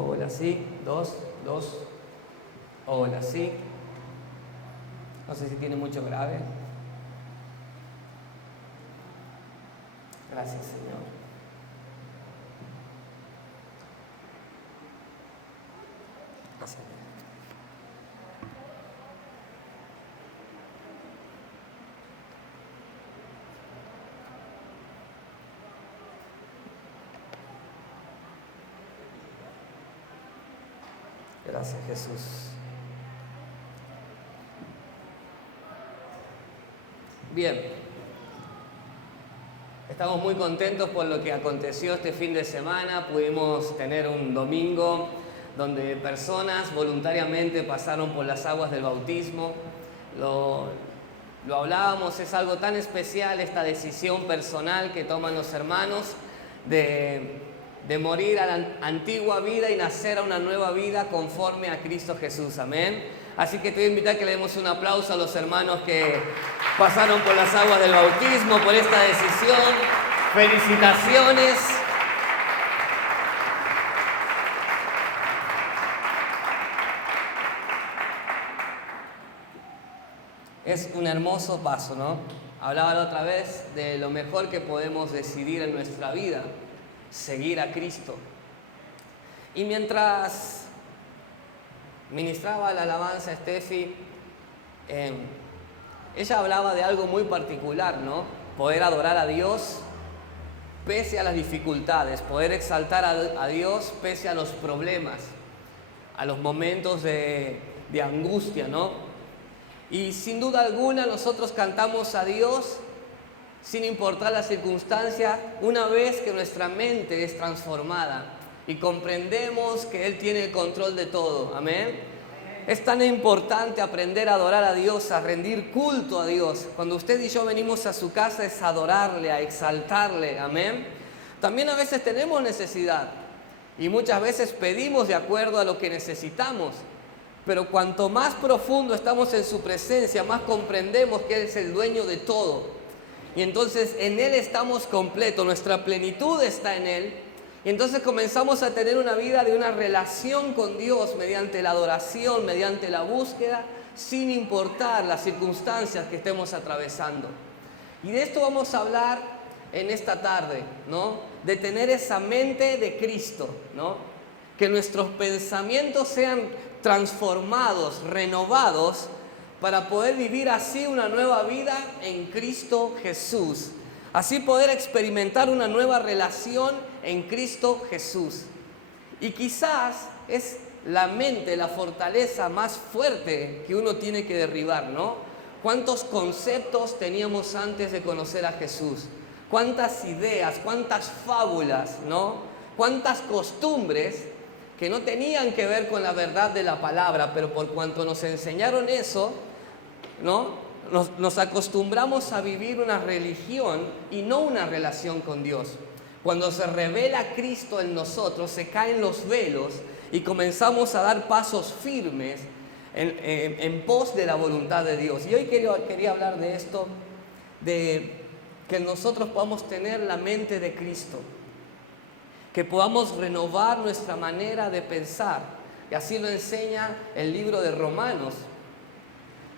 Hola, sí. 2, 2. Hola, sí. No sé si tiene mucho grave. Gracias, Señor. Gracias. Gracias, Jesús. Bien, estamos muy contentos por lo que aconteció este fin de semana. Pudimos tener un domingo donde personas voluntariamente pasaron por las aguas del bautismo. Lo hablábamos, es algo tan especial esta decisión personal que toman los hermanos de morir a la antigua vida y nacer a una nueva vida conforme a Cristo Jesús. Amén. Así que te voy a invitar a que le demos un aplauso a los hermanos que pasaron por las aguas del bautismo, por esta decisión. Felicitaciones. Es un hermoso paso, ¿no? Hablaba la otra vez de lo mejor que podemos decidir en nuestra vida, seguir a Cristo. Y mientras ministraba la alabanza a Steffi, ella hablaba de algo muy particular, ¿no? Poder adorar a Dios pese a las dificultades, poder exaltar a Dios pese a los problemas, a los momentos de angustia, ¿no? Y sin duda alguna nosotros cantamos a Dios sin importar la circunstancia, una vez que nuestra mente es transformada y comprendemos que Él tiene el control de todo. Amén. Es tan importante aprender a adorar a Dios, a rendir culto a Dios. Cuando usted y yo venimos a su casa es adorarle, a exaltarle. Amén. También a veces tenemos necesidad y muchas veces pedimos de acuerdo a lo que necesitamos. Pero cuanto más profundo estamos en su presencia, más comprendemos que Él es el dueño de todo. Y entonces en Él estamos completos, nuestra plenitud está en Él. Y entonces comenzamos a tener una vida de una relación con Dios mediante la adoración, mediante la búsqueda, sin importar las circunstancias que estemos atravesando. Y de esto vamos a hablar en esta tarde, ¿no? De tener esa mente de Cristo, ¿no? Que nuestros pensamientos sean transformados, renovados, para poder vivir así una nueva vida en Cristo Jesús. Así poder experimentar una nueva relación en Cristo Jesús. Y quizás es la mente, la fortaleza más fuerte que uno tiene que derribar, ¿no? ¿Cuántos conceptos teníamos antes de conocer a Jesús? ¿Cuántas ideas, cuántas fábulas, ¿no? ¿Cuántas costumbres que no tenían que ver con la verdad de la palabra, pero por cuanto nos enseñaron eso, ¿no? Nos acostumbramos a vivir una religión y no una relación con Dios. Cuando se revela Cristo en nosotros, se caen los velos y comenzamos a dar pasos firmes en pos de la voluntad de Dios. Y hoy quería hablar de esto, de que nosotros podamos tener la mente de Cristo, que podamos renovar nuestra manera de pensar. Y así lo enseña el libro de Romanos.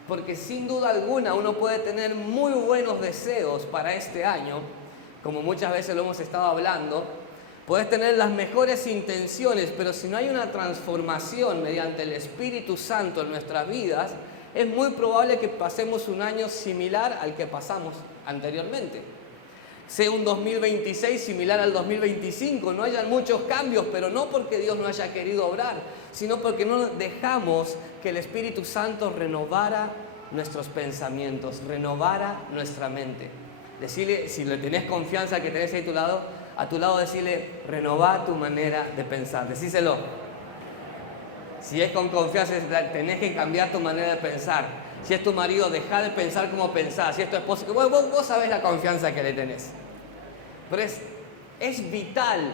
Porque sin duda alguna uno puede tener muy buenos deseos para este año, como muchas veces lo hemos estado hablando. Puedes tener las mejores intenciones, pero si no hay una transformación mediante el Espíritu Santo en nuestras vidas, es muy probable que pasemos un año similar al que pasamos anteriormente. Sea un 2026 similar al 2025, no hayan muchos cambios, pero no porque Dios no haya querido obrar, sino porque no dejamos que el Espíritu Santo renovara nuestros pensamientos, renovara nuestra mente. Decirle, si le tenés confianza que tenés ahí a tu lado decirle, renová tu manera de pensar, decíselo. Si es con confianza, tenés que cambiar tu manera de pensar. Si es tu marido, dejá de pensar como pensás. Si es tu esposo, vos sabés la confianza que le tenés. Pero es vital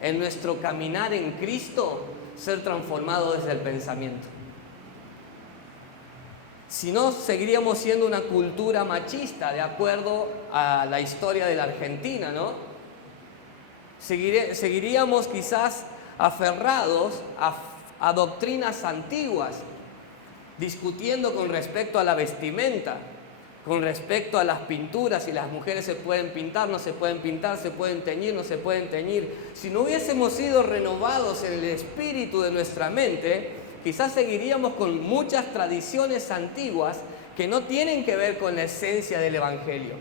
en nuestro caminar en Cristo ser transformado desde el pensamiento. Si no, seguiríamos siendo una cultura machista, de acuerdo a la historia de la Argentina, ¿no? Seguiríamos quizás aferrados a doctrinas antiguas, discutiendo con respecto a la vestimenta, con respecto a las pinturas, si las mujeres se pueden pintar, no se pueden pintar, se pueden teñir, no se pueden teñir. Si no hubiésemos sido renovados en el espíritu de nuestra mente, quizás seguiríamos con muchas tradiciones antiguas que no tienen que ver con la esencia del Evangelio.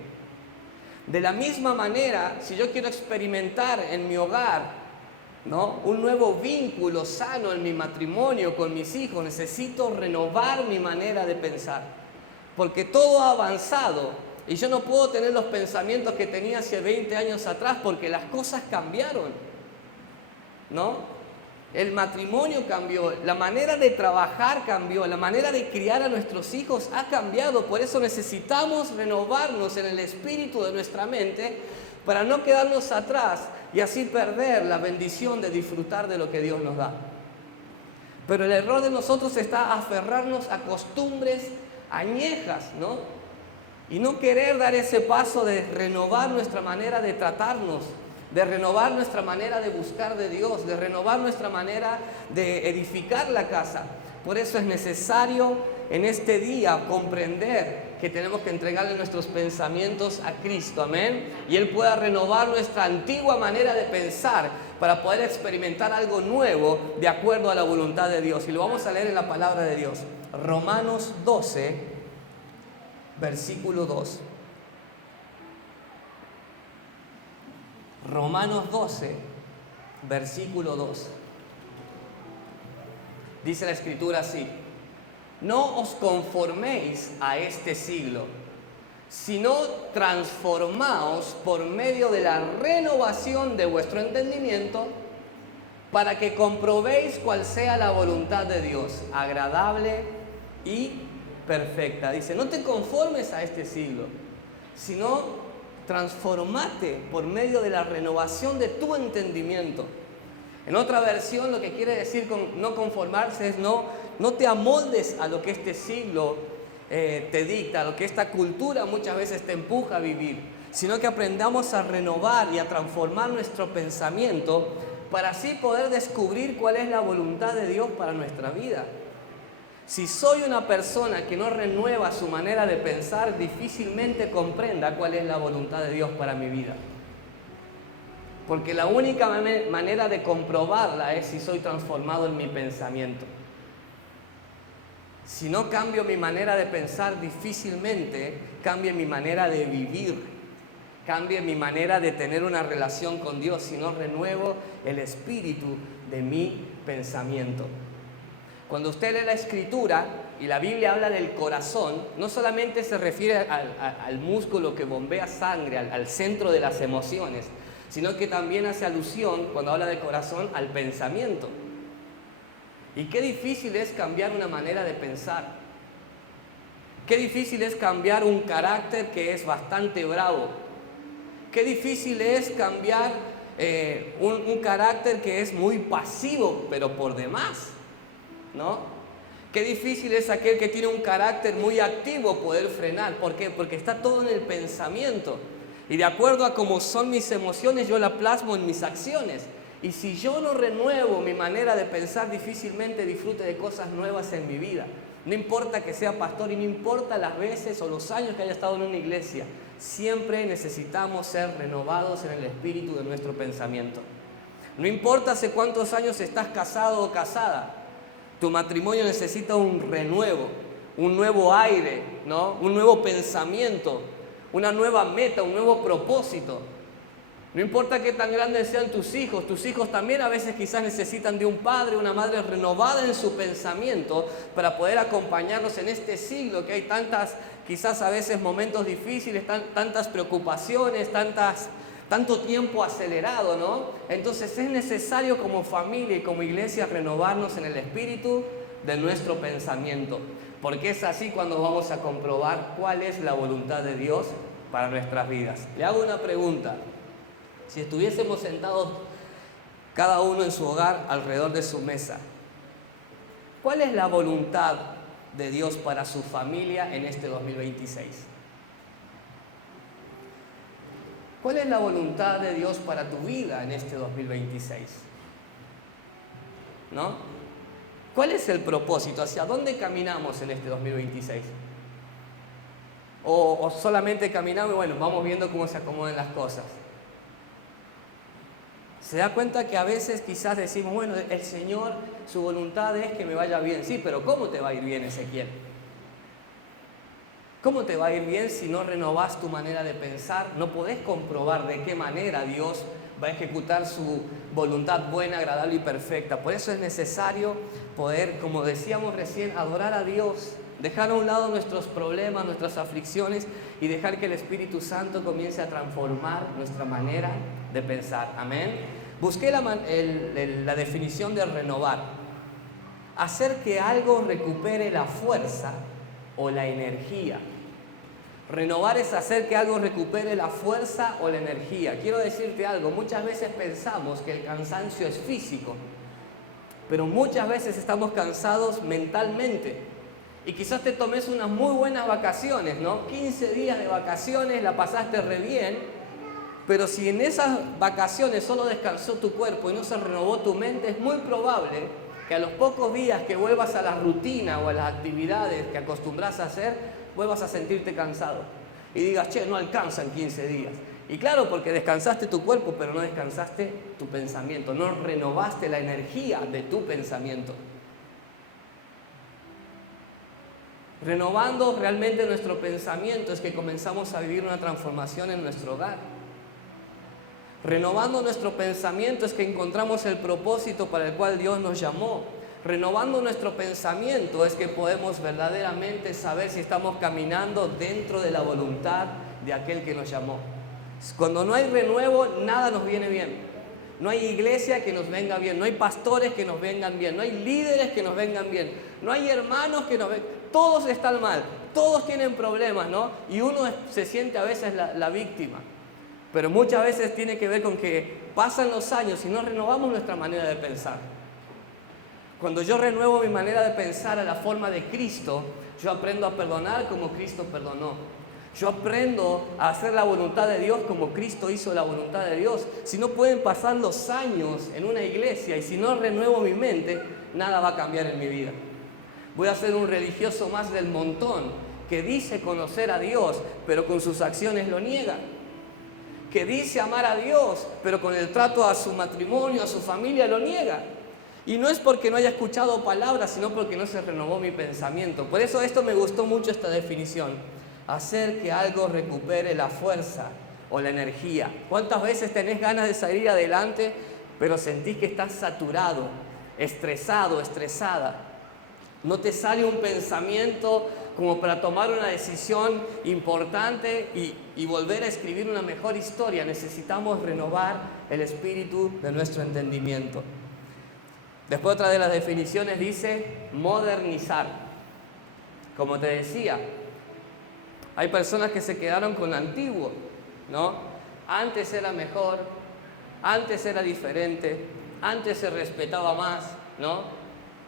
De la misma manera, si yo quiero experimentar en mi hogar, ¿no?, un nuevo vínculo sano en mi matrimonio con mis hijos, necesito renovar mi manera de pensar. Porque todo ha avanzado y yo no puedo tener los pensamientos que tenía hace 20 años atrás porque las cosas cambiaron, ¿no? El matrimonio cambió, la manera de trabajar cambió, la manera de criar a nuestros hijos ha cambiado. Por eso necesitamos renovarnos en el espíritu de nuestra mente para no quedarnos atrás y así perder la bendición de disfrutar de lo que Dios nos da. Pero el error de nosotros está aferrarnos a costumbres añejas, ¿no? Y no querer dar ese paso de renovar nuestra manera de tratarnos, de renovar nuestra manera de buscar de Dios, de renovar nuestra manera de edificar la casa. Por eso es necesario en este día comprender que tenemos que entregarle nuestros pensamientos a Cristo, amén, y Él pueda renovar nuestra antigua manera de pensar para poder experimentar algo nuevo de acuerdo a la voluntad de Dios. Y lo vamos a leer en la palabra de Dios. Romanos 12, versículo 2. Romanos 12, versículo 2. Dice la Escritura así: no os conforméis a este siglo, sino transformaos por medio de la renovación de vuestro entendimiento, para que comprobéis cuál sea la voluntad de Dios, agradable y perfecta. Dice, no te conformes a este siglo, sino transformate por medio de la renovación de tu entendimiento. En otra versión, lo que quiere decir con no conformarse es no te amoldes a lo que este siglo te dicta, a lo que esta cultura muchas veces te empuja a vivir, sino que aprendamos a renovar y a transformar nuestro pensamiento para así poder descubrir cuál es la voluntad de Dios para nuestra vida. Si soy una persona que no renueva su manera de pensar, difícilmente comprenda cuál es la voluntad de Dios para mi vida. Porque la única manera de comprobarla es si soy transformado en mi pensamiento. Si no cambio mi manera de pensar, difícilmente cambie mi manera de vivir, cambie mi manera de tener una relación con Dios, si no renuevo el espíritu de mi pensamiento. Cuando usted lee la Escritura y la Biblia habla del corazón, no solamente se refiere al músculo que bombea sangre, al centro de las emociones, sino que también hace alusión, cuando habla del corazón, al pensamiento. Y qué difícil es cambiar una manera de pensar. Qué difícil es cambiar un carácter que es bastante bravo. Qué difícil es cambiar un carácter que es muy pasivo, pero por demás, ¿no? Qué difícil es aquel que tiene un carácter muy activo poder frenar. ¿Por qué? Porque está todo en el pensamiento. Y de acuerdo a cómo son mis emociones, yo la plasmo en mis acciones. Y si yo no renuevo mi manera de pensar, difícilmente disfrute de cosas nuevas en mi vida. No importa que sea pastor y no importa las veces o los años que haya estado en una iglesia. Siempre necesitamos ser renovados en el espíritu de nuestro pensamiento. No importa hace cuántos años estás casado o casada. Tu matrimonio necesita un renuevo, un nuevo aire, ¿no? Un nuevo pensamiento, una nueva meta, un nuevo propósito. No importa qué tan grandes sean tus hijos también a veces quizás necesitan de un padre, una madre renovada en su pensamiento para poder acompañarnos en este siglo que hay tantas, quizás a veces momentos difíciles, tantas preocupaciones, tanto tiempo acelerado, ¿no? Entonces es necesario como familia y como iglesia renovarnos en el espíritu de nuestro pensamiento, porque es así cuando vamos a comprobar cuál es la voluntad de Dios para nuestras vidas. Le hago una pregunta. Si estuviésemos sentados cada uno en su hogar alrededor de su mesa, ¿cuál es la voluntad de Dios para su familia en este 2026? ¿Cuál es la voluntad de Dios para tu vida en este 2026? ¿no? ¿Cuál es el propósito? ¿Hacia dónde caminamos en este 2026? O solamente caminamos y bueno, vamos viendo cómo se acomodan las cosas. Se da cuenta que a veces quizás decimos, bueno, el Señor, su voluntad es que me vaya bien. Sí, pero ¿cómo te va a ir bien, Ezequiel? ¿Cómo te va a ir bien si no renovás tu manera de pensar? No podés comprobar de qué manera Dios va a ejecutar su voluntad buena, agradable y perfecta. Por eso es necesario poder, como decíamos recién, adorar a Dios, dejar a un lado nuestros problemas, nuestras aflicciones y dejar que el Espíritu Santo comience a transformar nuestra manera de pensar. Amén. Busqué la definición de renovar. Hacer que algo recupere la fuerza o la energía. Renovar es hacer que algo recupere la fuerza o la energía. Quiero decirte algo, muchas veces pensamos que el cansancio es físico, pero muchas veces estamos cansados mentalmente. Y quizás te tomes unas muy buenas vacaciones, ¿no? 15 días de vacaciones, la pasaste re bien, pero si en esas vacaciones solo descansó tu cuerpo y no se renovó tu mente, es muy probable que a los pocos días que vuelvas a la rutina o a las actividades que acostumbras a hacer, vuelvas a sentirte cansado. Y digas, che, no alcanzan 15 días. Y claro, porque descansaste tu cuerpo, pero no descansaste tu pensamiento, no renovaste la energía de tu pensamiento. Renovando realmente nuestro pensamiento es que comenzamos a vivir una transformación en nuestro hogar. Renovando nuestro pensamiento es que encontramos el propósito para el cual Dios nos llamó. Renovando nuestro pensamiento es que podemos verdaderamente saber si estamos caminando dentro de la voluntad de aquel que nos llamó. Cuando no hay renuevo, nada nos viene bien. No hay iglesia que nos venga bien, no hay pastores que nos vengan bien, no hay líderes que nos vengan bien, no hay hermanos que nos vengan. Todos están mal, todos tienen problemas, ¿no? Y uno se siente a veces la víctima. Pero muchas veces tiene que ver con que pasan los años y no renovamos nuestra manera de pensar. Cuando yo renuevo mi manera de pensar a la forma de Cristo, yo aprendo a perdonar como Cristo perdonó. Yo aprendo a hacer la voluntad de Dios como Cristo hizo la voluntad de Dios. Si no pueden pasar los años en una iglesia y si no renuevo mi mente, nada va a cambiar en mi vida. Voy a ser un religioso más del montón que dice conocer a Dios, pero con sus acciones lo niega. Que dice amar a Dios, pero con el trato a su matrimonio, a su familia, lo niega. Y no es porque no haya escuchado palabras, sino porque no se renovó mi pensamiento. Por eso esto me gustó mucho, esta definición. Hacer que algo recupere la fuerza o la energía. ¿Cuántas veces tenés ganas de salir adelante, pero sentís que estás saturado, estresado, estresada? No te sale un pensamiento como para tomar una decisión importante y volver a escribir una mejor historia. Necesitamos renovar el espíritu de nuestro entendimiento. Después otra de las definiciones dice modernizar. Como te decía, hay personas que se quedaron con lo antiguo, ¿no? Antes era mejor, antes era diferente, antes se respetaba más, ¿no?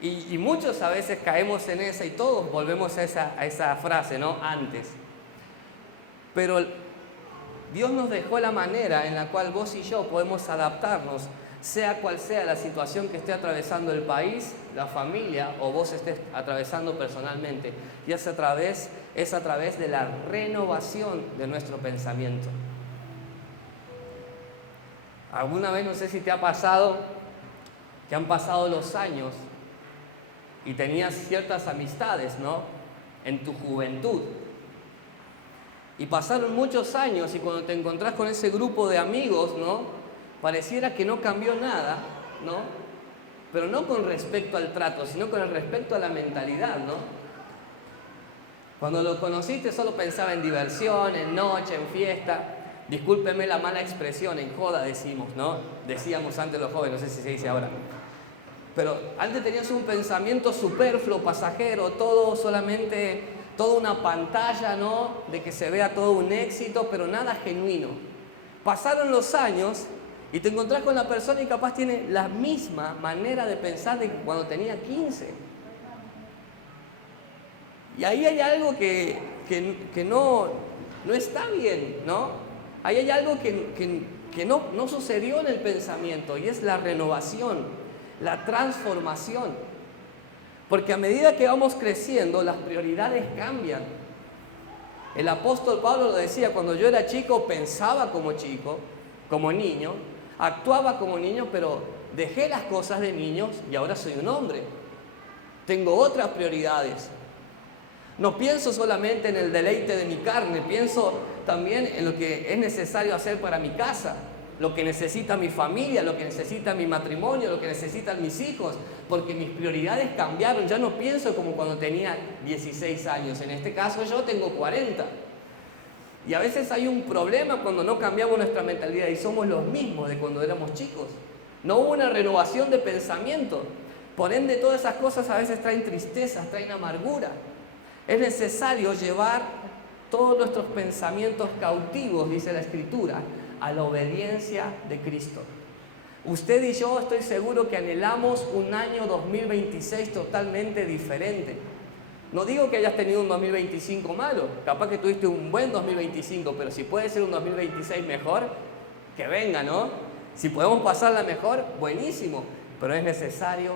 Y muchos a veces caemos en esa y todos volvemos a esa frase, ¿no? Antes. Pero Dios nos dejó la manera en la cual vos y yo podemos adaptarnos, sea cual sea la situación que esté atravesando el país, la familia o vos estés atravesando personalmente. Y es a través de la renovación de nuestro pensamiento. ¿Alguna vez, no sé si te ha pasado, que han pasado los años y tenías ciertas amistades, ¿no? En tu juventud. Y pasaron muchos años y cuando te encontrás con ese grupo de amigos, ¿no? Pareciera que no cambió nada, ¿no? Pero no con respecto al trato, sino con respecto a la mentalidad, ¿no? Cuando lo conociste solo pensaba en diversión, en noche, en fiesta. Discúlpeme la mala expresión, en joda decimos, ¿no? Decíamos antes los jóvenes, no sé si se dice ahora. Pero antes tenías un pensamiento superfluo, pasajero, todo solamente, toda una pantalla, ¿no? De que se vea todo un éxito, pero nada genuino. Pasaron los años y te encontrás con la persona y capaz tiene la misma manera de pensar de cuando tenía 15. Y ahí hay algo que no está bien, ¿no? Ahí hay algo que no sucedió en el pensamiento y es la renovación. la transformación. Porque a medida que vamos creciendo, las prioridades cambian. El apóstol Pablo lo decía: cuando yo era chico pensaba como chico, como niño, actuaba como niño, pero dejé las cosas de niños y ahora soy un hombre. Tengo otras prioridades. No pienso solamente en el deleite de mi carne, pienso también en lo que es necesario hacer para mi casa, lo que necesita mi familia, lo que necesita mi matrimonio, lo que necesitan mis hijos, porque mis prioridades cambiaron. Ya no pienso como cuando tenía 16 años, en este caso yo tengo 40. Y a veces hay un problema cuando no cambiamos nuestra mentalidad y somos los mismos de cuando éramos chicos. No hubo una renovación de pensamiento. Por ende, todas esas cosas a veces traen tristeza, traen amargura. Es necesario llevar todos nuestros pensamientos cautivos, dice la Escritura, a la obediencia de Cristo. Usted y yo estoy seguro que anhelamos un año 2026 totalmente diferente. No digo que hayas tenido un 2025 malo, capaz que tuviste un buen 2025, pero si puede ser un 2026 mejor, que venga, ¿no? Si podemos pasarla mejor, buenísimo, pero es necesario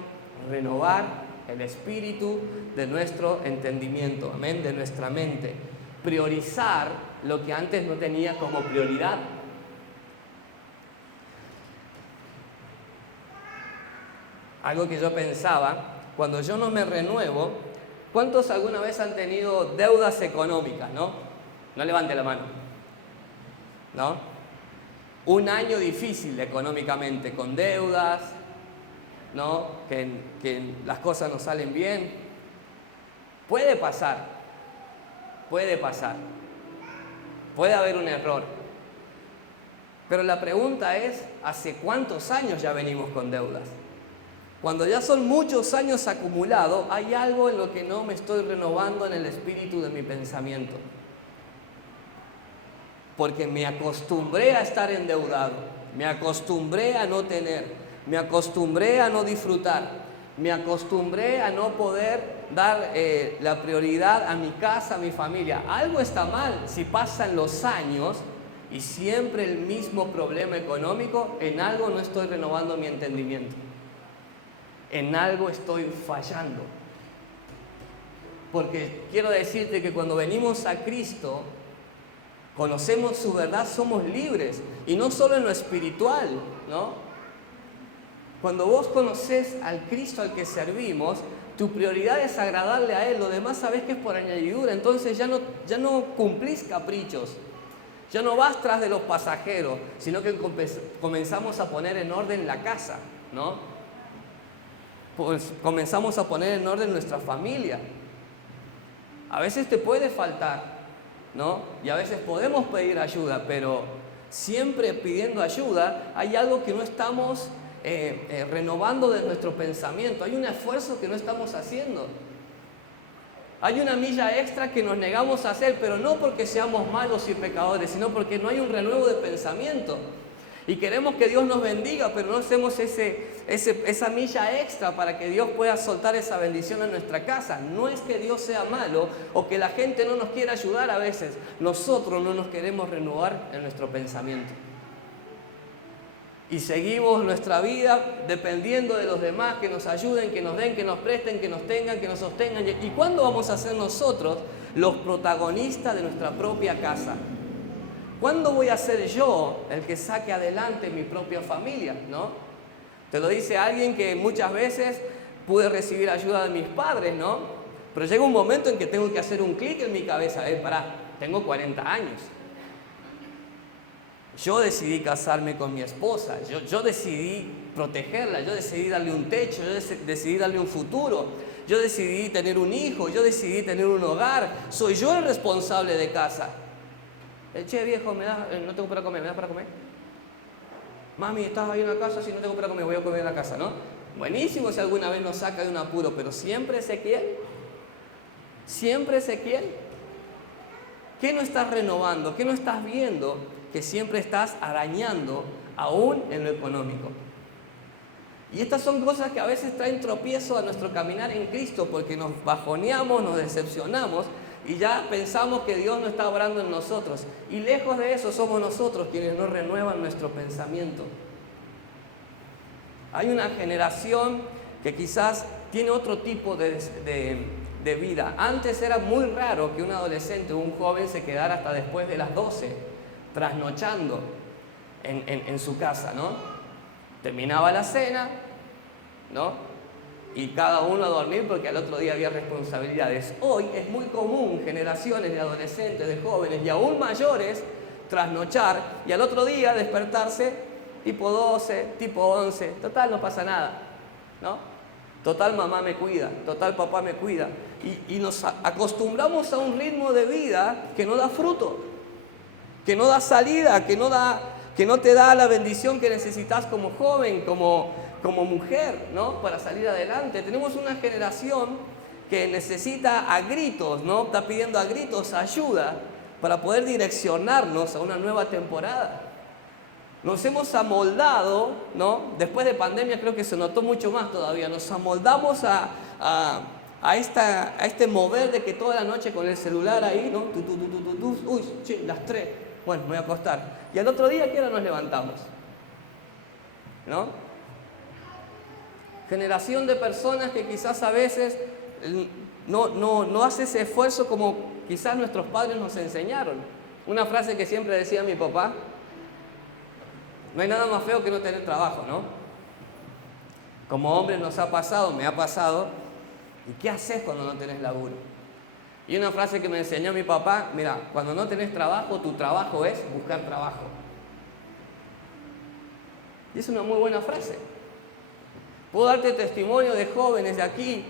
renovar el espíritu de nuestro entendimiento, amén, de nuestra mente. Priorizar lo que antes no tenía como prioridad. Algo que yo pensaba, cuando yo no me renuevo, ¿cuántos alguna vez han tenido deudas económicas, no? No levante la mano, ¿no? Un año difícil económicamente, con deudas, ¿no? Que las cosas no salen bien. Puede pasar, puede haber un error. Pero la pregunta es, ¿hace cuántos años ya venimos con deudas? Cuando ya son muchos años acumulados, hay algo en lo que no me estoy renovando en el espíritu de mi pensamiento. Porque me acostumbré a estar endeudado, me acostumbré a no tener, me acostumbré a no disfrutar, me acostumbré a no poder dar la prioridad a mi casa, a mi familia. Algo está mal si pasan los años y siempre el mismo problema económico. En algo no estoy renovando mi entendimiento. En algo estoy fallando. Porque quiero decirte que cuando venimos a Cristo, conocemos su verdad, somos libres. Y no solo en lo espiritual, ¿no? Cuando vos conoces al Cristo al que servimos, tu prioridad es agradarle a Él. Lo demás sabés que es por añadidura. Entonces ya no cumplís caprichos. Ya no vas tras de los pasajeros, sino que comenzamos a poner en orden la casa, ¿no? Pues comenzamos a poner en orden nuestra familia. A veces te puede faltar, ¿no? Y a veces podemos pedir ayuda, pero siempre pidiendo ayuda hay algo que no estamos renovando de nuestro pensamiento. Hay un esfuerzo que no estamos haciendo. Hay una milla extra que nos negamos a hacer, pero no porque seamos malos y pecadores, sino porque no hay un renuevo de pensamiento. Y queremos que Dios nos bendiga, pero no hacemos esa milla extra para que Dios pueda soltar esa bendición en nuestra casa. No es que Dios sea malo o que la gente no nos quiera ayudar a veces. Nosotros no nos queremos renovar en nuestro pensamiento. Y seguimos nuestra vida dependiendo de los demás, que nos ayuden, que nos den, que nos presten, que nos tengan, que nos sostengan. ¿Y cuándo vamos a ser nosotros los protagonistas de nuestra propia casa? ¿Cuándo voy a ser yo el que saque adelante mi propia familia, ¿no? Te lo dice alguien que muchas veces pude recibir ayuda de mis padres, ¿no? Pero llega un momento en que tengo que hacer un clic en mi cabeza. Pará, tengo 40 años. Yo decidí casarme con mi esposa, yo decidí protegerla, yo decidí darle un techo, yo decidí darle un futuro, yo decidí tener un hijo, yo decidí tener un hogar. Soy yo el responsable de casa. Che, viejo, no tengo para comer, ¿me das para comer? Mami, ¿estás ahí en la casa? Si no tengo para comer, voy a comer en la casa, ¿no? Buenísimo si alguna vez nos saca de un apuro, pero siempre Ezequiel. ¿Qué no estás renovando? ¿Qué no estás viendo? Que siempre estás arañando, aún en lo económico. Y estas son cosas que a veces traen tropiezo a nuestro caminar en Cristo, porque nos bajoneamos, nos decepcionamos y ya pensamos que Dios no está obrando en nosotros. Y lejos de eso somos nosotros quienes no renuevan nuestro pensamiento. Hay una generación que quizás tiene otro tipo de vida. Antes era muy raro que un adolescente o un joven se quedara hasta después de las 12, trasnochando en su casa, ¿no? Terminaba la cena, ¿no? Y cada uno a dormir porque al otro día había responsabilidades. Hoy es muy común generaciones de adolescentes, de jóvenes y aún mayores trasnochar y al otro día despertarse tipo 12, tipo 11. Total, no pasa nada, ¿no? Total, mamá me cuida, total, papá me cuida. Y nos acostumbramos a un ritmo de vida que no da fruto, que no da salida, que no te da la bendición que necesitas como joven, como mujer, ¿no? Para salir adelante. Tenemos una generación que necesita a gritos, ¿no? Está pidiendo a gritos ayuda para poder direccionarnos a una nueva temporada. Nos hemos amoldado, ¿no? Después de pandemia creo que se notó mucho más todavía. Nos amoldamos a este mover de que toda la noche con el celular ahí, ¿no? Uy, che, las 3. Bueno, me voy a acostar. Y al otro día, ¿a qué hora nos levantamos? ¿No? Generación de personas que quizás a veces no hace ese esfuerzo como quizás nuestros padres nos enseñaron. Una frase que siempre decía mi papá: no hay nada más feo que no tener trabajo, ¿no? Como hombres nos ha pasado, me ha pasado. ¿Y qué haces cuando no tenés laburo? Y una frase que me enseñó mi papá: mira, cuando no tenés trabajo, tu trabajo es buscar trabajo. Y es una muy buena frase. Puedo darte testimonio de jóvenes de aquí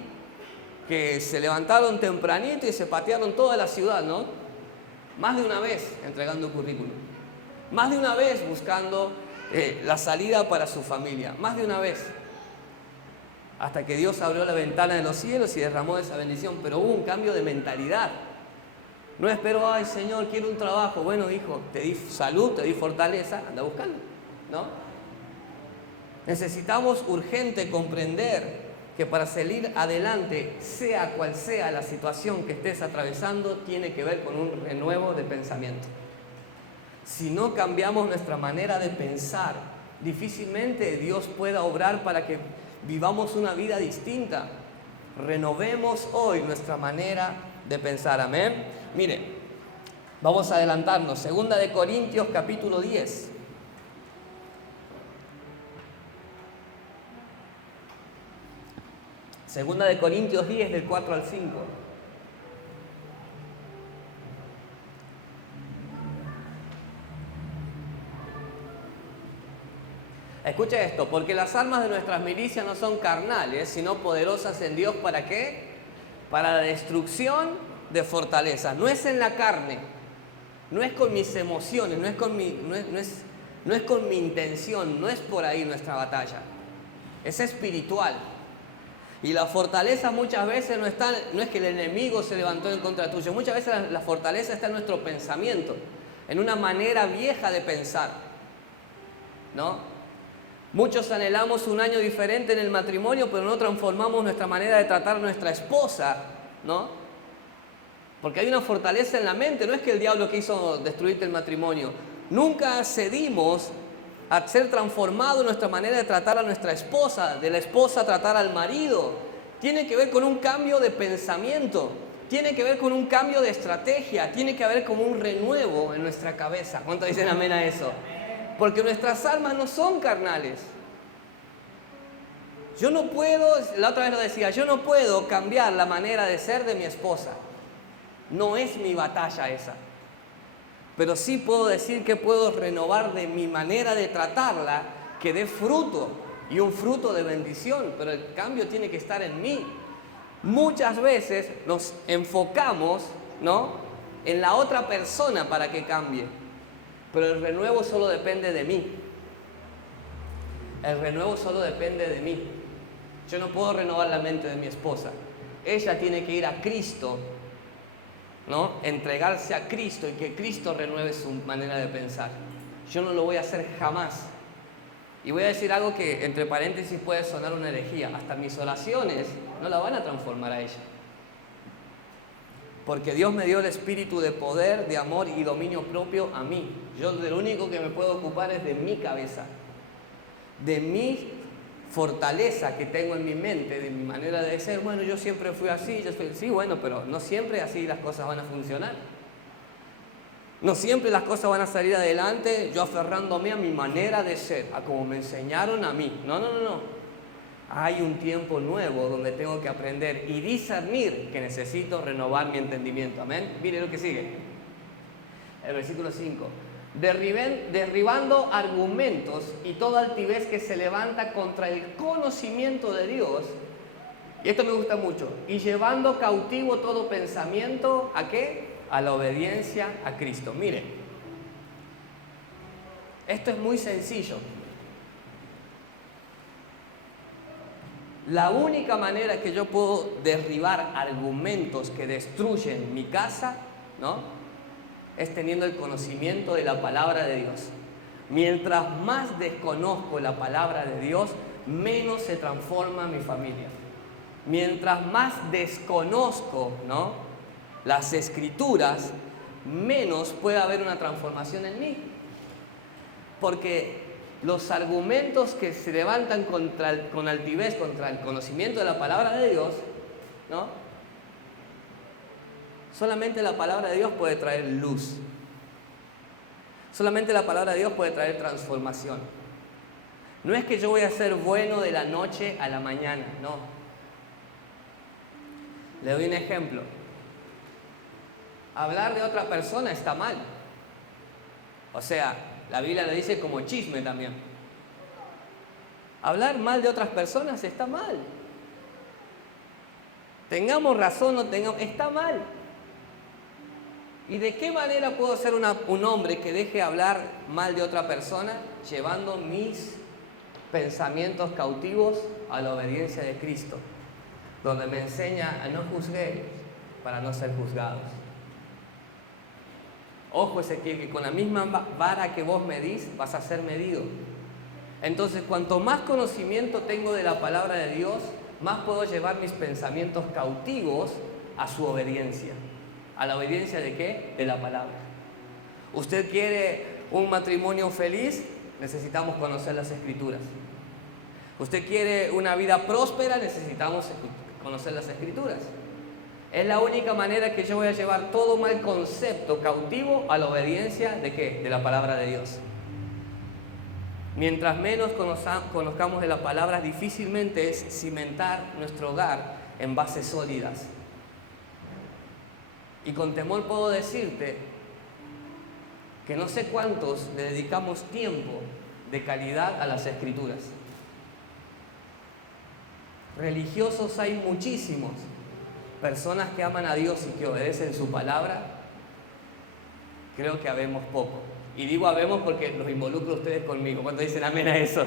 que se levantaron tempranito y se patearon toda la ciudad, ¿no? Más de una vez entregando currículum. Más de una vez buscando la salida para su familia. Más de una vez. Hasta que Dios abrió la ventana de los cielos y derramó esa bendición. Pero hubo un cambio de mentalidad. No esperó: ay Señor, quiero un trabajo. Bueno, hijo, te di salud, te di fortaleza, anda buscando, ¿no? Necesitamos urgente comprender que para salir adelante, sea cual sea la situación que estés atravesando, tiene que ver con un renuevo de pensamiento. Si no cambiamos nuestra manera de pensar, difícilmente Dios pueda obrar para que vivamos una vida distinta. Renovemos hoy nuestra manera de pensar. Amén. Mire, vamos a adelantarnos. 2 de Corintios capítulo 10. Segunda de Corintios 10, del 4 al 5. Escucha esto: porque las armas de nuestras milicias no son carnales, sino poderosas en Dios. ¿Para qué? Para la destrucción de fortalezas. No es en la carne, no es con mis emociones, no es con mi intención, no es por ahí nuestra batalla. Es espiritual. Y la fortaleza muchas veces no es que el enemigo se levantó en contra tuyo. Muchas veces la fortaleza está en nuestro pensamiento, en una manera vieja de pensar, ¿no? Muchos anhelamos un año diferente en el matrimonio, pero no transformamos nuestra manera de tratar a nuestra esposa, ¿no? Porque hay una fortaleza en la mente. No es que el diablo quiso destruirte el matrimonio. Nunca cedimos a ser transformado en nuestra manera de tratar a nuestra esposa, de la esposa tratar al marido. Tiene que ver con un cambio de pensamiento, tiene que ver con un cambio de estrategia, tiene que haber como un renuevo en nuestra cabeza. ¿Cuántos dicen amén a eso? Porque nuestras almas no son carnales. Yo no puedo, la otra vez lo decía, yo no puedo cambiar la manera de ser de mi esposa. No es mi batalla esa. Pero sí puedo decir que puedo renovar de mi manera de tratarla, que dé fruto, y un fruto de bendición, pero el cambio tiene que estar en mí. Muchas veces nos enfocamos, ¿no?, en la otra persona para que cambie, pero el renuevo solo depende de mí. El renuevo solo depende de mí. Yo no puedo renovar la mente de mi esposa. Ella tiene que ir a Cristo, ¿no?, entregarse a Cristo y que Cristo renueve su manera de pensar. Yo no lo voy a hacer jamás. Y voy a decir algo que entre paréntesis puede sonar una herejía. Hasta mis oraciones no la van a transformar a ella. Porque Dios me dio el espíritu de poder, de amor y dominio propio a mí. Yo de lo único que me puedo ocupar es de mi cabeza, de mi fortaleza que tengo en mi mente, de mi manera de ser. Bueno, yo siempre fui así, sí, bueno, pero no siempre así las cosas van a funcionar. No siempre las cosas van a salir adelante yo aferrándome a mi manera de ser, a como me enseñaron a mí. No. Hay un tiempo nuevo donde tengo que aprender y discernir que necesito renovar mi entendimiento. Amén. Mire lo que sigue. El versículo 5. Derribando argumentos y toda altivez que se levanta contra el conocimiento de Dios. Y esto me gusta mucho. Y llevando cautivo todo pensamiento, ¿a qué? A la obediencia a Cristo. Mire, esto es muy sencillo. La única manera que yo puedo derribar argumentos que destruyen mi casa, ¿no?, es teniendo el conocimiento de la palabra de Dios. Mientras más desconozco la palabra de Dios, menos se transforma mi familia. Mientras más desconozco, ¿no?, las Escrituras, menos puede haber una transformación en mí. Porque los argumentos que se levantan con altivez contra el conocimiento de la palabra de Dios, ¿no?, solamente la palabra de Dios puede traer luz. Solamente la palabra de Dios puede traer transformación. No es que yo voy a ser bueno de la noche a la mañana, no. Le doy un ejemplo. Hablar de otra persona está mal. O sea, la Biblia lo dice como chisme también. Hablar mal de otras personas está mal. Tengamos razón o no tengamos, está mal. ¿Y de qué manera puedo ser un hombre que deje hablar mal de otra persona? Llevando mis pensamientos cautivos a la obediencia de Cristo, donde me enseña a no juzguéis para no ser juzgados. Ojo, Ezequiel, que con la misma vara que vos medís vas a ser medido. Entonces, cuanto más conocimiento tengo de la palabra de Dios, más puedo llevar mis pensamientos cautivos a su obediencia. ¿A la obediencia de qué? De la palabra. ¿Usted quiere un matrimonio feliz? Necesitamos conocer las Escrituras. ¿Usted quiere una vida próspera? Necesitamos conocer las Escrituras. Es la única manera que yo voy a llevar todo mal concepto cautivo a la obediencia ¿de qué? De la palabra de Dios. Mientras menos conozcamos de la palabra, difícilmente es cimentar nuestro hogar en bases sólidas. Y con temor puedo decirte que no sé cuántos le dedicamos tiempo de calidad a las Escrituras. Religiosos hay muchísimos. Personas que aman a Dios y que obedecen su palabra, creo que habemos poco. Y digo habemos porque los involucro a ustedes conmigo. ¿Cuántos dicen amén a eso?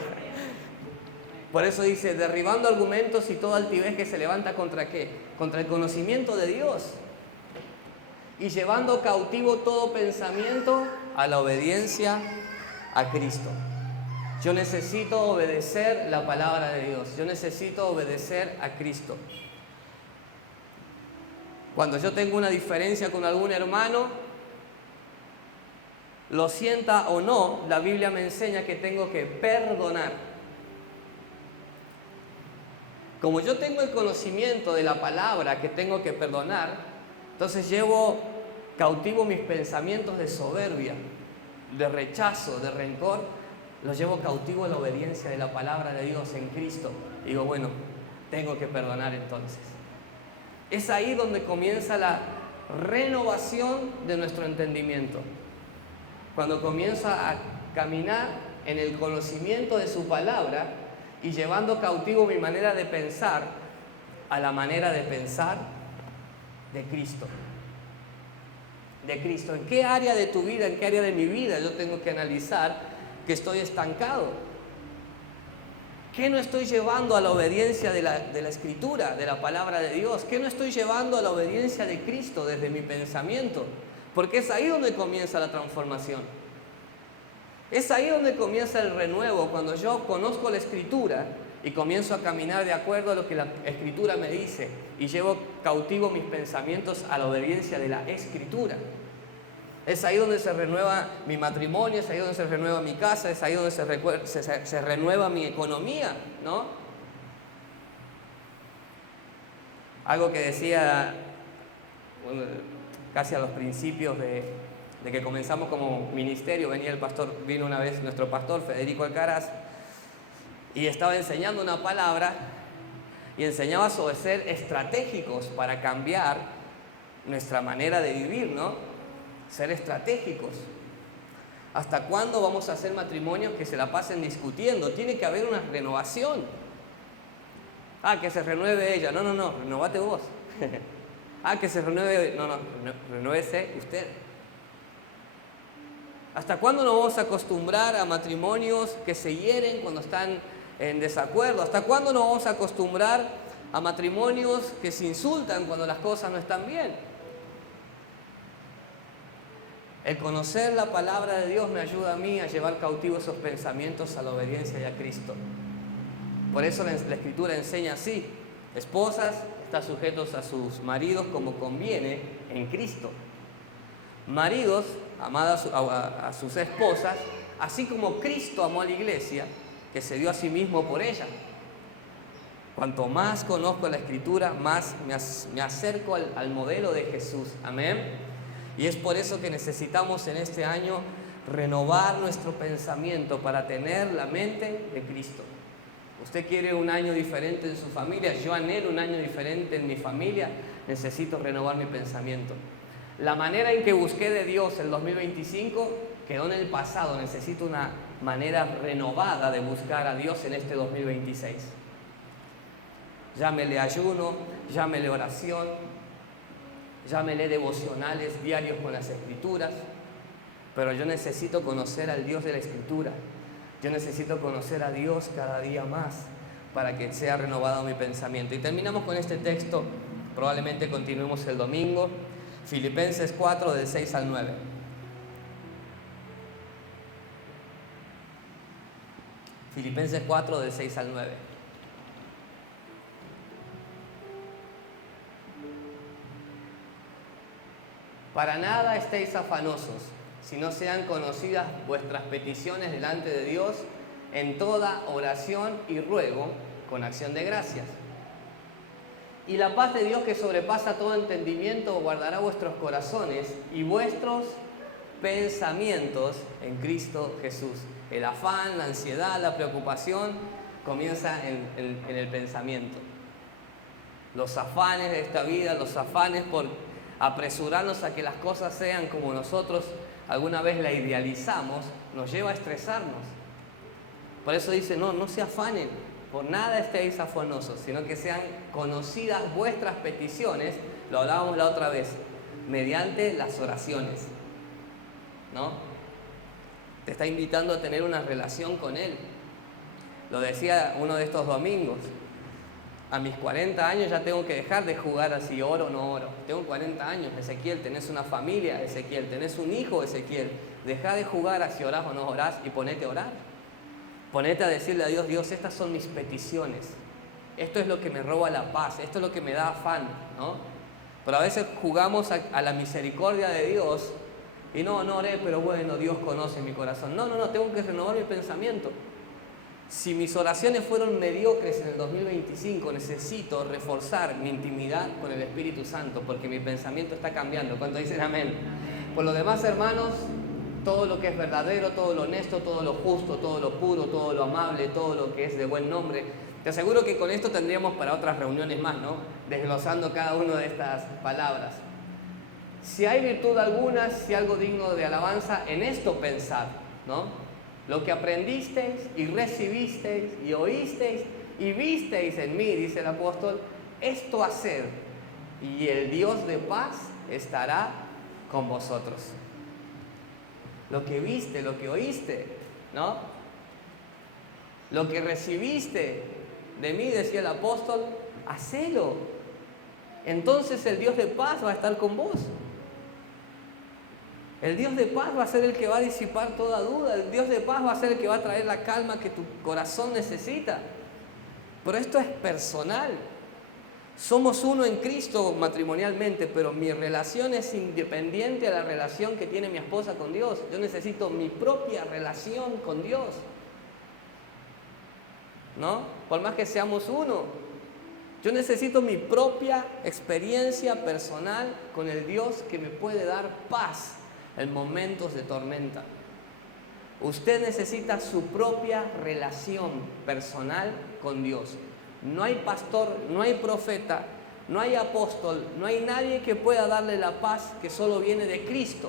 Por eso dice, derribando argumentos y toda altivez que se levanta ¿contra qué? Contra el conocimiento de Dios. Y llevando cautivo todo pensamiento a la obediencia a Cristo. Yo necesito obedecer la palabra de Dios. Yo necesito obedecer a Cristo. Cuando yo tengo una diferencia con algún hermano, lo sienta o no, la Biblia me enseña que tengo que perdonar. Como yo tengo el conocimiento de la palabra que tengo que perdonar, entonces llevo cautivo mis pensamientos de soberbia, de rechazo, de rencor, los llevo cautivo a la obediencia de la palabra de Dios en Cristo. Digo, bueno, tengo que perdonar entonces. Es ahí donde comienza la renovación de nuestro entendimiento. Cuando comienzo a caminar en el conocimiento de su palabra y llevando cautivo mi manera de pensar a la manera de pensar de Cristo. De Cristo. ¿En qué área de tu vida, en qué área de mi vida yo tengo que analizar que estoy estancado? ¿Qué no estoy llevando a la obediencia de la Escritura, de la palabra de Dios? ¿Qué no estoy llevando a la obediencia de Cristo desde mi pensamiento? Porque es ahí donde comienza la transformación. Es ahí donde comienza el renuevo, cuando yo conozco la Escritura y comienzo a caminar de acuerdo a lo que la Escritura me dice y llevo cautivo mis pensamientos a la obediencia de la Escritura. Es ahí donde se renueva mi matrimonio, es ahí donde se renueva mi casa, es ahí donde se renueva mi economía, ¿no? Algo que decía, bueno, casi a los principios de que comenzamos como ministerio, vino una vez nuestro pastor Federico Alcaraz y estaba enseñando una palabra y enseñaba sobre ser estratégicos para cambiar nuestra manera de vivir, ¿no? Ser estratégicos. ¿Hasta cuándo vamos a hacer matrimonios que se la pasen discutiendo? Tiene que haber una renovación. Que se renueve ella. No, renovate vos. Que se renueve... No, renuévese usted. ¿Hasta cuándo nos vamos a acostumbrar a matrimonios que se hieren cuando están en desacuerdo? ¿Hasta cuándo nos vamos a acostumbrar a matrimonios que se insultan cuando las cosas no están bien? El conocer la palabra de Dios me ayuda a mí a llevar cautivos esos pensamientos a la obediencia y a Cristo. Por eso la Escritura enseña así: esposas, están sujetos a sus maridos como conviene en Cristo. Maridos, amad a sus esposas, así como Cristo amó a la iglesia, que se dio a sí mismo por ella. Cuanto más conozco la Escritura, más me acerco al modelo de Jesús. Amén. Y es por eso que necesitamos en este año renovar nuestro pensamiento para tener la mente de Cristo. Usted quiere un año diferente en su familia, yo anhelo un año diferente en mi familia, necesito renovar mi pensamiento. La manera en que busqué de Dios el 2025 quedó en el pasado, necesito una manera renovada de buscar a Dios en este 2026. Llámele ayuno, llámele oración, llámele devocionales diarios con las Escrituras, pero yo necesito conocer al Dios de la Escritura. Yo necesito conocer a Dios cada día más para que sea renovado mi pensamiento. Y terminamos con este texto, probablemente continuemos el domingo, Filipenses 4, del 6 al 9. Filipenses 4, del 6 al 9. Para nada estéis afanosos, si no sean conocidas vuestras peticiones delante de Dios en toda oración y ruego con acción de gracias. Y la paz de Dios, que sobrepasa todo entendimiento, guardará vuestros corazones y vuestros pensamientos en Cristo Jesús. El afán, la ansiedad, la preocupación comienza en el pensamiento. Los afanes de esta vida, los afanes por apresurarnos a que las cosas sean como nosotros alguna vez la idealizamos, nos lleva a estresarnos. Por eso dice, no se afanen, por nada estéis afanosos, sino que sean conocidas vuestras peticiones, lo hablábamos la otra vez, mediante las oraciones, ¿no? Te está invitando a tener una relación con Él. Lo decía uno de estos domingos. A mis 40 años ya tengo que dejar de jugar así, oro o no oro. Tengo 40 años, Ezequiel, tenés una familia, Ezequiel, tenés un hijo, Ezequiel. Deja de jugar así, orás o no orás y ponete a orar. Ponete a decirle a Dios, Dios, estas son mis peticiones. Esto es lo que me roba la paz, esto es lo que me da afán, ¿no? Pero a veces jugamos a la misericordia de Dios y no oré, pero bueno, Dios conoce mi corazón. No, tengo que renovar mi pensamiento. Si mis oraciones fueron mediocres en el 2025, necesito reforzar mi intimidad con el Espíritu Santo, porque mi pensamiento está cambiando. ¿Cuántos dicen amén? Por lo demás, hermanos, todo lo que es verdadero, todo lo honesto, todo lo justo, todo lo puro, todo lo amable, todo lo que es de buen nombre. Te aseguro que con esto tendríamos para otras reuniones más, ¿no? Desglosando cada una de estas palabras. Si hay virtud alguna, si algo digno de alabanza, en esto pensad, ¿no? Lo que aprendisteis y recibisteis y oísteis y visteis en mí, dice el apóstol, esto haced, y el Dios de paz estará con vosotros. Lo que viste, lo que oíste, ¿no? Lo que recibiste de mí, decía el apóstol, hacelo. Entonces el Dios de paz va a estar con vos. El Dios de paz va a ser el que va a disipar toda duda. El Dios de paz va a ser el que va a traer la calma que tu corazón necesita. Pero esto es personal. Somos uno en Cristo matrimonialmente, pero mi relación es independiente a la relación que tiene mi esposa con Dios. Yo necesito mi propia relación con Dios, ¿no? Por más que seamos uno, yo necesito mi propia experiencia personal con el Dios que me puede dar paz en momentos de tormenta. Usted necesita su propia relación personal con Dios. No hay pastor, no hay profeta, no hay apóstol, no hay nadie que pueda darle la paz que solo viene de Cristo.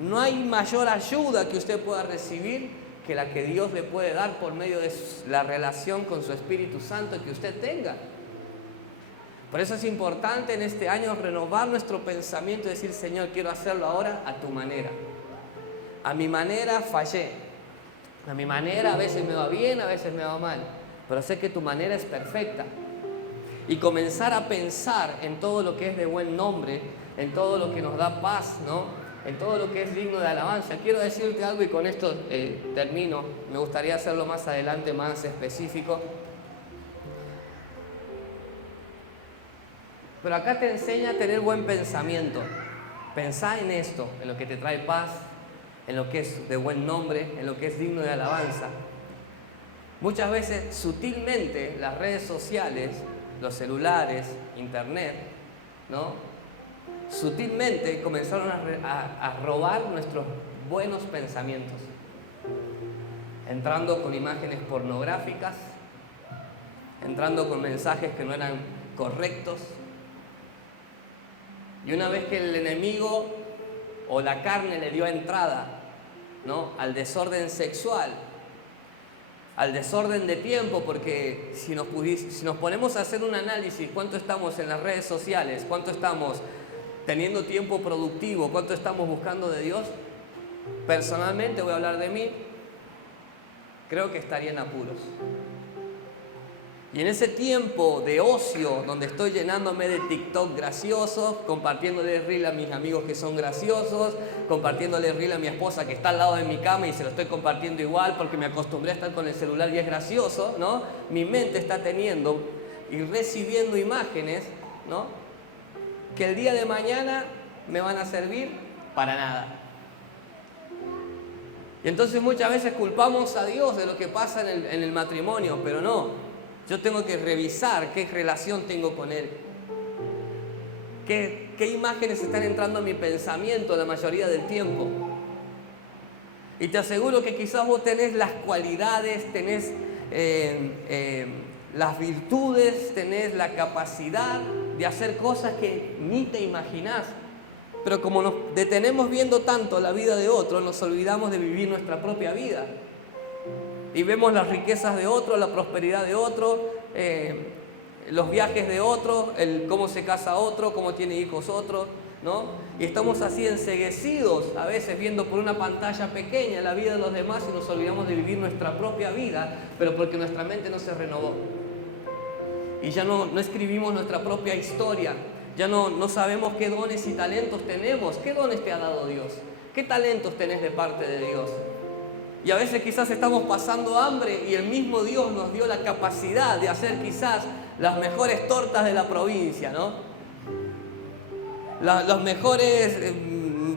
No hay mayor ayuda que usted pueda recibir que la que Dios le puede dar por medio de la relación con su Espíritu Santo que usted tenga. Por eso es importante en este año renovar nuestro pensamiento y decir: Señor, quiero hacerlo ahora a tu manera. A mi manera fallé. A mi manera a veces me va bien, a veces me va mal. Pero sé que tu manera es perfecta. Y comenzar a pensar en todo lo que es de buen nombre, en todo lo que nos da paz, ¿no? En todo lo que es digno de alabanza. Quiero decirte algo y con esto termino. Me gustaría hacerlo más adelante, más específico. Pero acá te enseña a tener buen pensamiento. Pensá en esto, en lo que te trae paz, en lo que es de buen nombre, en lo que es digno de alabanza. Muchas veces, sutilmente, las redes sociales, los celulares, internet, ¿no? Sutilmente comenzaron a robar nuestros buenos pensamientos, entrando con imágenes pornográficas, entrando con mensajes que no eran correctos. Y una vez que el enemigo o la carne le dio entrada, ¿no?, al desorden sexual, al desorden de tiempo, porque si nos ponemos a hacer un análisis, cuánto estamos en las redes sociales, cuánto estamos teniendo tiempo productivo, cuánto estamos buscando de Dios, personalmente voy a hablar de mí, creo que estaría en apuros. Y en ese tiempo de ocio, donde estoy llenándome de TikTok graciosos, compartiéndole reel a mis amigos que son graciosos, compartiéndole reel a mi esposa que está al lado de mi cama y se lo estoy compartiendo igual porque me acostumbré a estar con el celular y es gracioso, ¿no? Mi mente está teniendo y recibiendo imágenes, ¿no?, que el día de mañana me van a servir para nada. Y entonces muchas veces culpamos a Dios de lo que pasa en el matrimonio, pero no. Yo tengo que revisar qué relación tengo con Él. ¿Qué imágenes están entrando a mi pensamiento la mayoría del tiempo? Y te aseguro que quizás vos tenés las cualidades, tenés las virtudes, tenés la capacidad de hacer cosas que ni te imaginás. Pero como nos detenemos viendo tanto la vida de otros, nos olvidamos de vivir nuestra propia vida. Y vemos las riquezas de otro, la prosperidad de otro, los viajes de otro, cómo se casa otro, cómo tiene hijos otro, ¿no? Y estamos así enceguecidos, a veces viendo por una pantalla pequeña la vida de los demás y nos olvidamos de vivir nuestra propia vida, pero porque nuestra mente no se renovó. Y ya no escribimos nuestra propia historia, ya no sabemos qué dones y talentos tenemos. ¿Qué dones te ha dado Dios? ¿Qué talentos tenés de parte de Dios? Y a veces quizás estamos pasando hambre y el mismo Dios nos dio la capacidad de hacer quizás las mejores tortas de la provincia, ¿no? Las mejores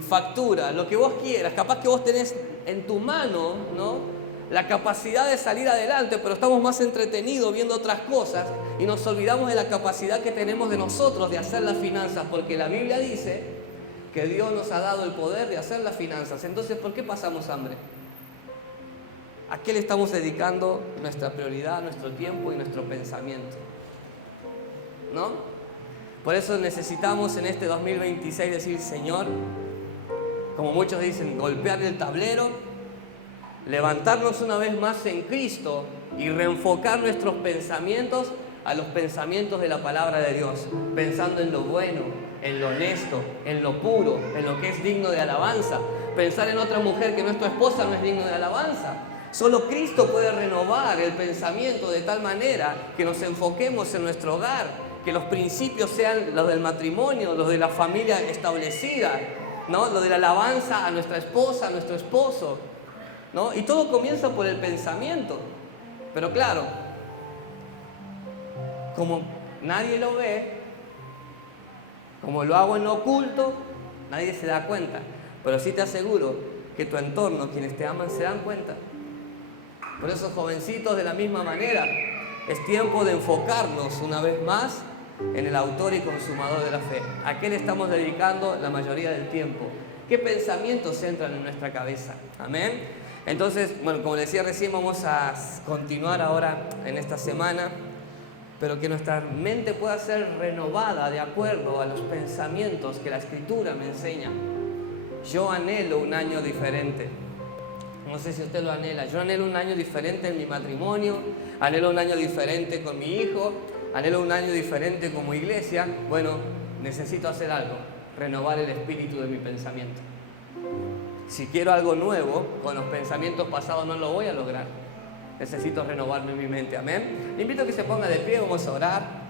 facturas, lo que vos quieras. Capaz que vos tenés en tu mano, ¿no?, la capacidad de salir adelante, pero estamos más entretenidos viendo otras cosas y nos olvidamos de la capacidad que tenemos de nosotros de hacer las finanzas, porque la Biblia dice que Dios nos ha dado el poder de hacer las finanzas. Entonces, ¿por qué pasamos hambre? ¿A qué le estamos dedicando nuestra prioridad, nuestro tiempo y nuestro pensamiento? ¿No? Por eso necesitamos en este 2026 decir: Señor, como muchos dicen, golpear el tablero, levantarnos una vez más en Cristo y reenfocar nuestros pensamientos a los pensamientos de la palabra de Dios, pensando en lo bueno, en lo honesto, en lo puro, en lo que es digno de alabanza. Pensar en otra mujer que no es tu esposa no es digno de alabanza. Solo Cristo puede renovar el pensamiento de tal manera que nos enfoquemos en nuestro hogar, que los principios sean los del matrimonio, los de la familia establecida, ¿no?, lo de la alabanza a nuestra esposa, a nuestro esposo, ¿no? Y todo comienza por el pensamiento. Pero claro, como nadie lo ve, como lo hago en lo oculto, nadie se da cuenta. Pero sí te aseguro que tu entorno, quienes te aman, se dan cuenta. Por eso, jovencitos, de la misma manera, es tiempo de enfocarnos una vez más en el autor y consumador de la fe. ¿A qué le estamos dedicando la mayoría del tiempo? ¿Qué pensamientos entran en nuestra cabeza? Amén. Entonces, bueno, como les decía recién, vamos a continuar ahora en esta semana, pero que nuestra mente pueda ser renovada de acuerdo a los pensamientos que la Escritura me enseña. Yo anhelo un año diferente. No sé si usted lo anhela. Yo anhelo un año diferente en mi matrimonio, anhelo un año diferente con mi hijo, anhelo un año diferente como iglesia. Bueno, necesito hacer algo, renovar el espíritu de mi pensamiento. Si quiero algo nuevo, con los pensamientos pasados no lo voy a lograr. Necesito renovarme en mi mente, amén. Le invito a que se ponga de pie, vamos a orar.